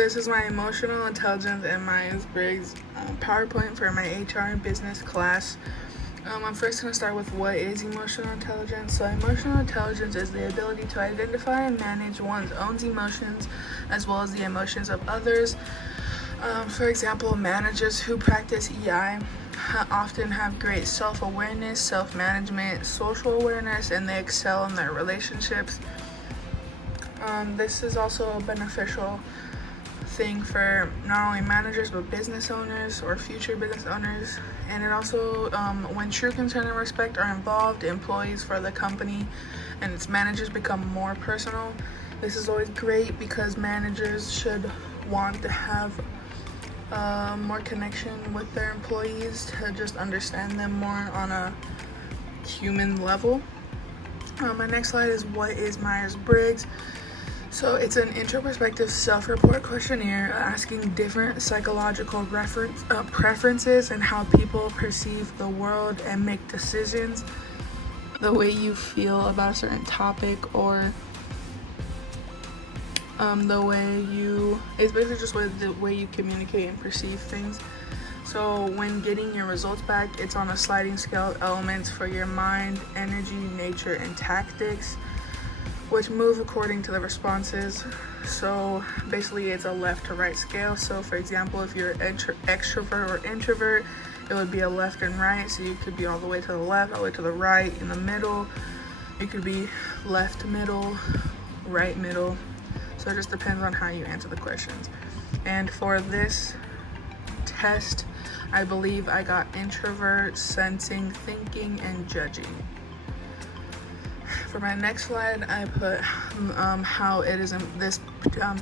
this is my emotional intelligence and Myers Briggs PowerPoint for my HR and business class. I'm first going to start with what is emotional intelligence. So emotional intelligence is the ability to identify and manage one's own emotions as well as the emotions of others. For example, managers who practice EI often have great self-awareness, self-management, social awareness, and they excel in their relationships. This is also a beneficial thing for not only managers but business owners or future business owners. And it also, when true concern and respect are involved, employees for the company and its managers become more personal. This is always great because managers should want to have more connection with their employees to just understand them more on a human level. My next slide is what is Myers Briggs. So it's an introspective self-report questionnaire asking different psychological preferences and how people perceive the world and make decisions, the way you feel about a certain topic, or it's basically just the way you communicate and perceive things. So when getting your results back, it's on a sliding scale of elements for your mind, energy, nature, and tactics, which move according to the responses. So basically it's a left to right scale. So for example, if you're extrovert or introvert, it would be a left and right. So you could be all the way to the left, all the way to the right, in the middle. You could be left middle, right middle. So it just depends on how you answer the questions. And for this test, I believe I got introvert, sensing, thinking, and judging. For my next slide, I put how it is this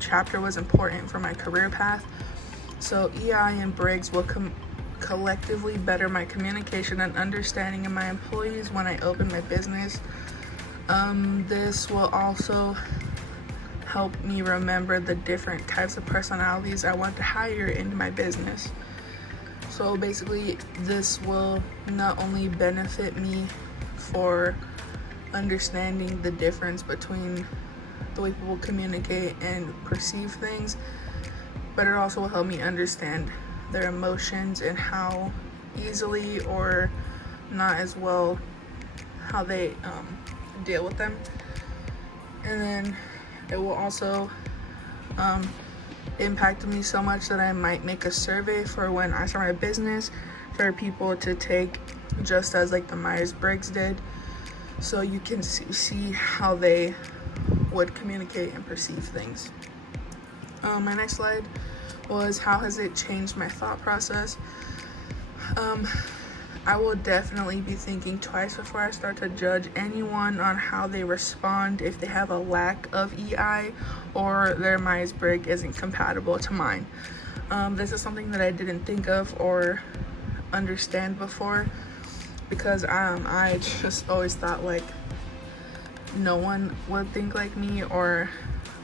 chapter was important for my career path. So EI and Briggs will collectively better my communication and understanding of my employees when I open my business. This will also help me remember the different types of personalities I want to hire into my business. So basically, this will not only benefit me for understanding the difference between the way people communicate and perceive things, but it also will help me understand their emotions and how easily or not as well how they deal with them. And then it will also impact me so much that I might make a survey for when I start my business for people to take, just as like the Myers Briggs did, so you can see how they would communicate and perceive things. My next slide was how has it changed my thought process. I will definitely be thinking twice before I start to judge anyone on how they respond if they have a lack of EI or their Myers-Briggs isn't compatible to mine. This is something that I didn't think of or understand before, because I just always thought like no one would think like me or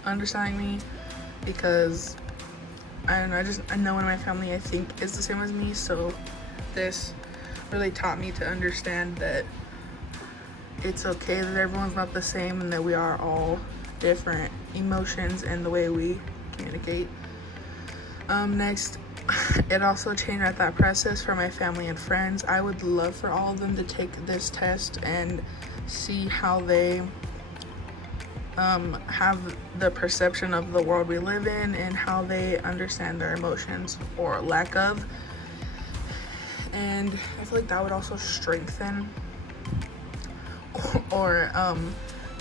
understand me, because I don't know, no one in my family I think is the same as me. So this really taught me to understand that it's okay that everyone's not the same and that we are all different emotions and the way we communicate. Next, it also changed my thought process for my family and friends. I would love for all of them to take this test and see how they have the perception of the world we live in and how they understand their emotions or lack of. And I feel like that would also strengthen or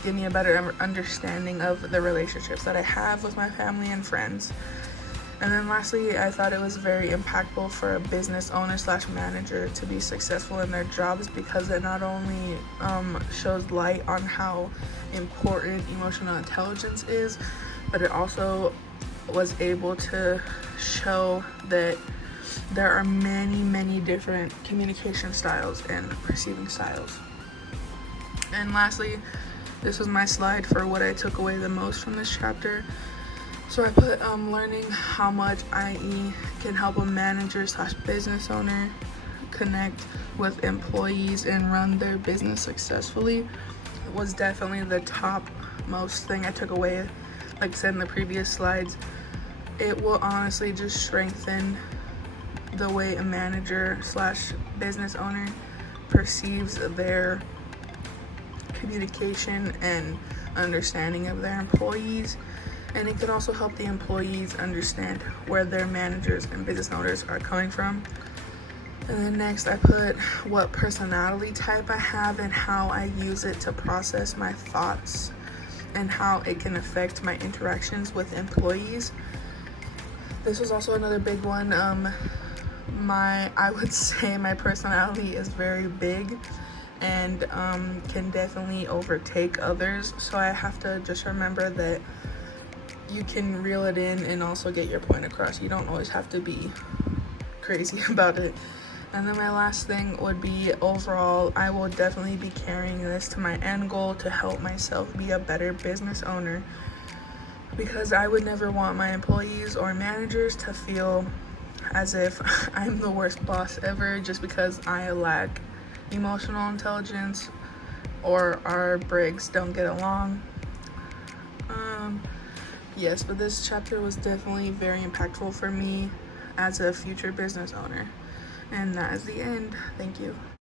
give me a better understanding of the relationships that I have with my family and friends. And then lastly, I thought it was very impactful for a business owner / manager to be successful in their jobs, because it not only shows light on how important emotional intelligence is, but it also was able to show that there are many different communication styles and perceiving styles. And lastly, this was my slide for what I took away the most from this chapter. So I put learning how much IE can help a manager / business owner connect with employees and run their business successfully was definitely the top most thing I took away. Like I said in the previous slides, It will honestly just strengthen the way a manager slash business owner perceives their communication and understanding of their employees. And it could also help the employees understand where their managers and business owners are coming from. And then next I put what personality type I have and how I use it to process my thoughts and how it can affect my interactions with employees. This was also another big one. I would say my personality is very big and can definitely overtake others. So I have to just remember that you can reel it in and also get your point across. You don't always have to be crazy about it. And then my last thing would be overall, I will definitely be carrying this to my end goal to help myself be a better business owner, because I would never want my employees or managers to feel as if I'm the worst boss ever just because I lack emotional intelligence or our Briggs don't get along. Yes, but this chapter was definitely very impactful for me as a future business owner. And that is the end. Thank you.